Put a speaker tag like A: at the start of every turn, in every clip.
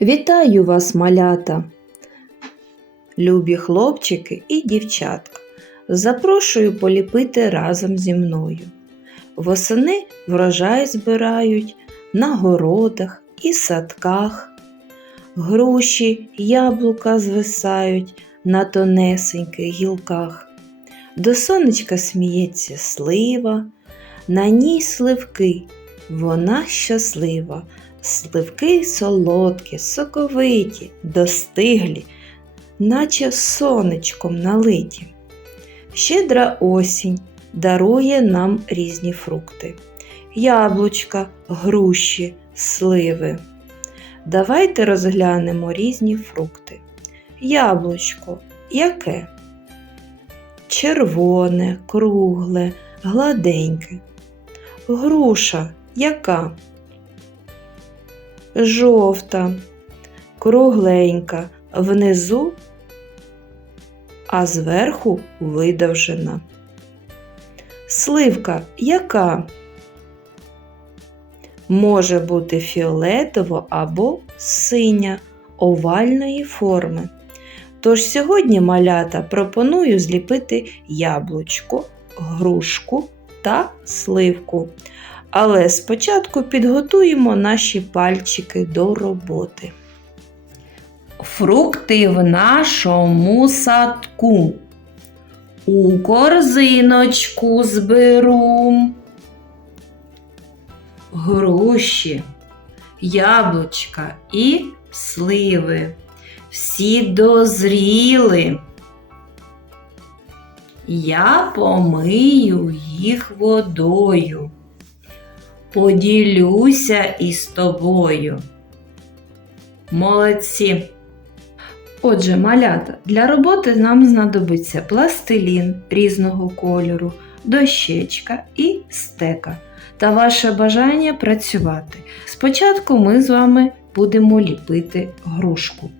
A: Вітаю вас, малята, любі хлопчики і дівчатка. Запрошую поліпити разом зі мною. Восени врожай збирають на городах і садках. Груші, яблука звисають на тонесеньких гілках. До сонечка сміється слива, на ній сливки, вона щаслива. Сливки солодкі, соковиті, достиглі, наче сонечком налиті. Щедра осінь дарує нам різні фрукти. Яблучка, груші, сливи. Давайте розглянемо різні фрукти. Яблучко яке? Червоне, кругле, гладеньке. Груша яка? Жовта, кругленька, внизу, а зверху видовжена. Сливка яка? Може бути фіолетово або синя овальної форми. Тож сьогодні малята пропоную зліпити яблучко, грушку та сливку. Але спочатку підготуємо наші пальчики до роботи. Фрукти в нашому садку. У корзиночку зберу. Груші, яблучка і сливи. Всі дозріли. Я помию їх водою поділюся із тобою. Молодці! Отже, малята, для роботи нам знадобиться пластилін різного кольору, дощечка і стека та ваше бажання працювати. Спочатку ми з вами будемо ліпити грушку.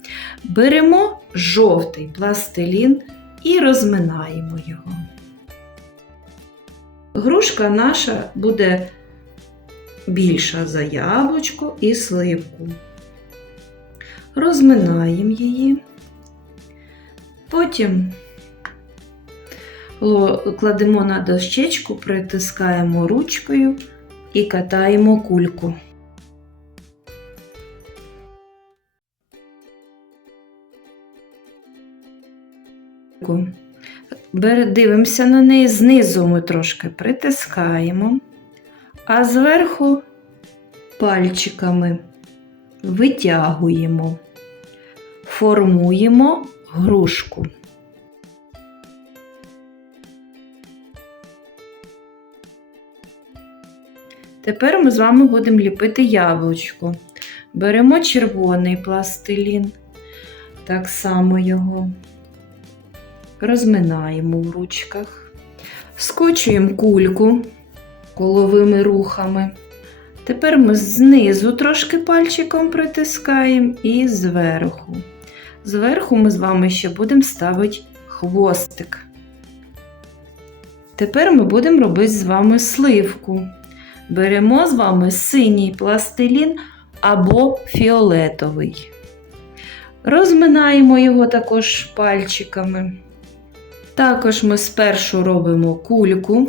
A: Беремо жовтий пластилін і розминаємо його. Грушка наша буде більша за яблучко і сливку. Розминаємо її, потім кладемо на дощечку, притискаємо ручкою і катаємо кульку. Дивимося на неї, знизу ми трошки притискаємо а зверху пальчиками витягуємо, формуємо грушку. Тепер ми з вами будемо ліпити яблучко. Беремо червоний пластилін, так само його розминаємо в ручках, скочуємо кульку коловими рухами. Тепер ми знизу трошки пальчиком притискаємо і зверху. Зверху ми з вами ще будемо ставити хвостик. Тепер ми будемо робити з вами сливку. Беремо з вами синій пластилін або фіолетовий. Розминаємо його також пальчиками. Також ми спершу робимо кульку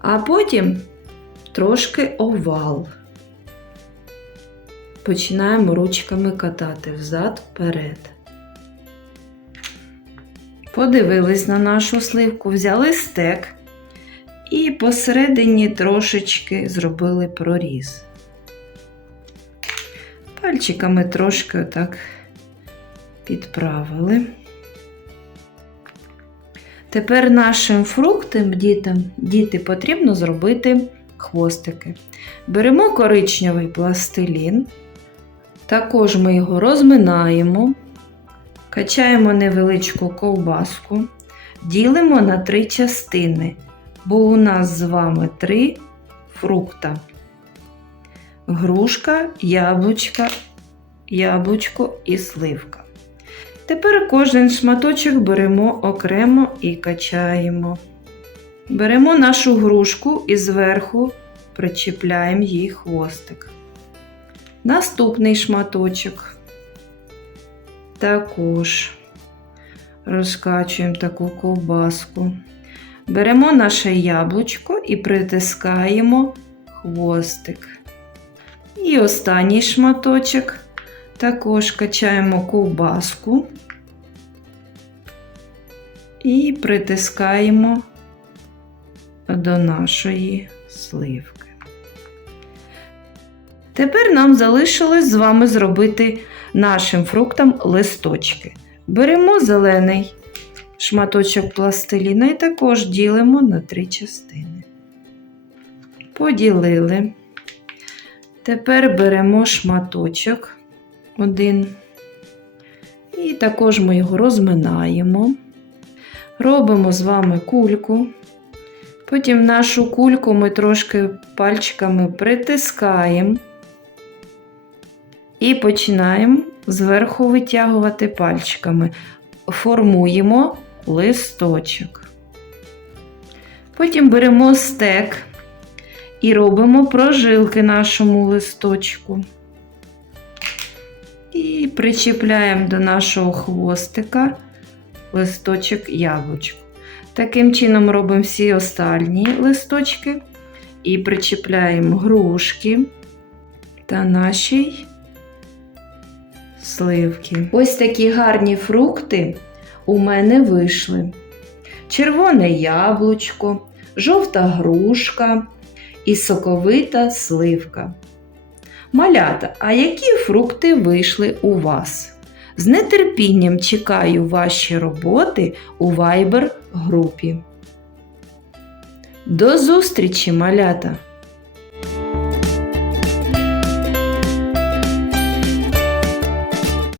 A: а потім трошки овал. Починаємо ручками катати взад вперед. Подивились на нашу сливку, взяли стек і посередині трошечки зробили проріз. Пальчиками трошки отак підправили. Тепер нашим фруктам дітям, діти потрібно зробити хвостики. Беремо коричневий пластилін, також ми його розминаємо, качаємо невеличку ковбаску, ділимо на три частини, бо у нас з вами три фрукта. Грушка, яблучка, яблучко і сливка. Тепер кожен шматочок беремо окремо і качаємо. Беремо нашу грушку і зверху причіпляємо їй хвостик. Наступний шматочок. Також розкачуємо таку ковбаску. Беремо наше яблучко і притискаємо хвостик. І останній шматочок. Також качаємо ковбаску і притискаємо до нашої сливки. Тепер нам залишилось з вами зробити нашим фруктам листочки. Беремо зелений шматочок пластиліна і також ділимо на три частини. Поділили. Тепер беремо шматочок один. І також ми його розминаємо. Робимо з вами кульку. Потім нашу кульку ми трошки пальчиками притискаємо і починаємо зверху витягувати пальчиками. Формуємо листочок. Потім беремо стек і робимо прожилки нашому листочку. І причіпляємо до нашого хвостика листочок яблучко. Таким чином робимо всі останні листочки і причіпляємо грушки та наші сливки. Ось такі гарні фрукти у мене вийшли: червоне яблучко, жовта грушка і соковита сливка. Малята, а які фрукти вийшли у вас? З нетерпінням чекаю ваші роботи у Viber групі. До зустрічі, малята!